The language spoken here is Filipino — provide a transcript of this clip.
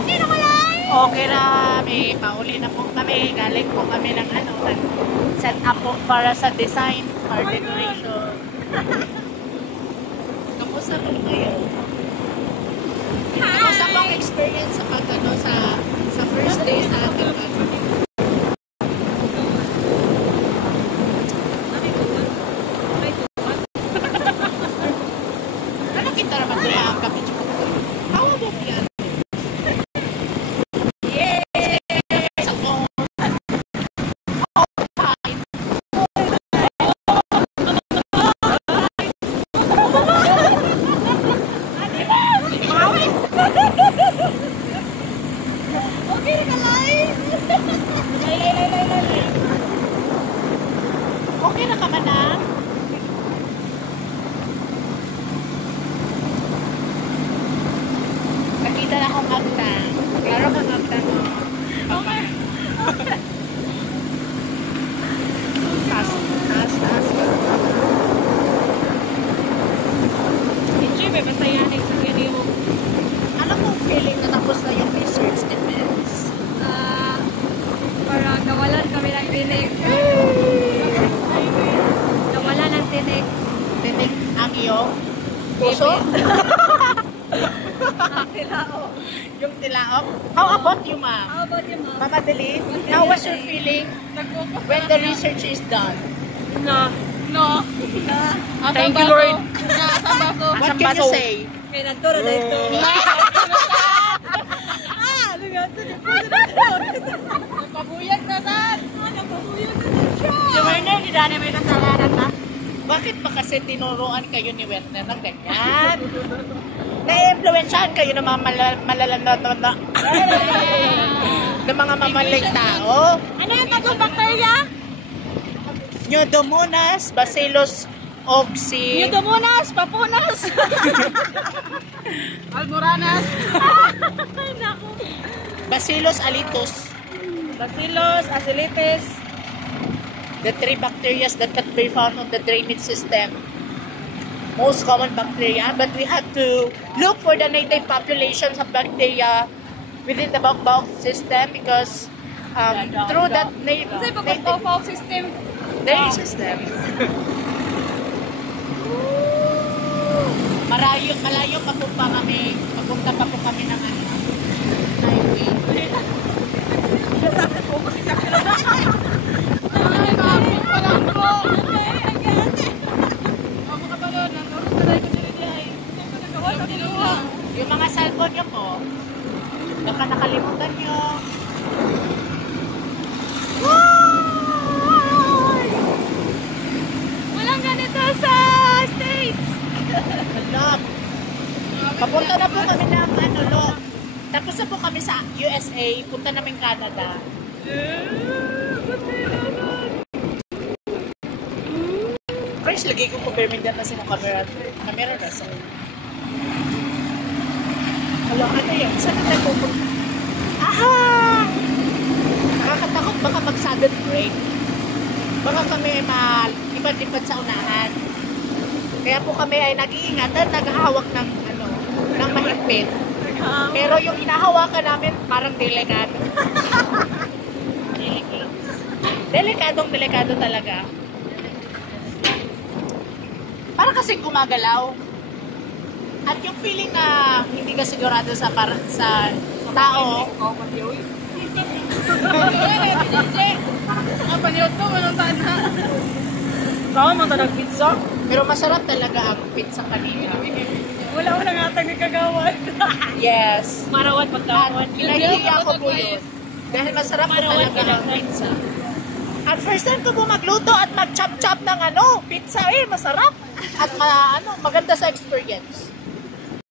Okay na malay? Okay na, may pauli na po kami. Galing po kami ng ano, set up po para sa design or decoration. Kamusta po kayo? Kamusta pong experience sa pag ano, sa first day sa ating ano kita naman kaya ang kapit ko? How about yan? Okay na ka man na? Nakita na akong agtang. Klaro kang agtang mo. Okay. Taas. Enjoy, may masayanin sa video. Ano kung feeling na tapos na yung research defense? Parang nawalan kami ng tinig. Nawalan ng tinig. Tinig ang iyong puso? Tilao. Yung tilaok? How about you, ma'am? How about you, ma'am? Mama Deline, how was your feeling when the research is done? No. Thank you, Lord. What can you Asam say? May nagturo na ito. Napabuyag na tan. Napabuyag na siya. Si Werner, hindi na may kasalanan ha? Bakit ba kasi tinuruan kayo ni Werner ng ganyan? Na-influensyahan kayo ng mga malalandotona ng mga mamaling tao? Ano yung tatlong bakterya? Pseudomonas, Bacillus oxy, Pseudomonas, Papunas. Almoranas. Ay, naku. Bacillus alitus. Bacillus, Acelites. The 3 bacteria that can be found on the drainage system. Most common bacteria, but we have to look for the native populations of bacteria within the bowel system because through that Kasi pag native bowel system, drainage system. Malayo pa po pa kami. Papunta pa po kami ng highway. Yung mga cellphone nyo po, baka nakalimutan nyo. walang ganito sa States. Love. Papunta na po kami ng Log. Tapos na po kami sa USA, punta namin Canada. Fresh, lagi ko po Birmingham kasi ng camera na sa Hello, ano yun? Saan na tayo pupunta? Aha! Nakakatakot baka mag-sudden break. Baka kami malipad-lipad sa unahan. Kaya po kami ay nag-iingat at naghahawak ng ng mahigpit. Pero yung hinahawakan namin parang delikado. Delikado talaga. Para kasing gumagalaw. At yung feeling na hindi ka sigurado sa tao. Pizza? Pero masarap talaga ang pizza kanina. Wala nga atang nagkagawan. Yes. Marawat pagkawan. Kinahiya ko po yun. Dahil masarap po talaga ang pizza. At first time ko po magluto at mag-chop-chop ng pizza masarap. At maganda sa experience.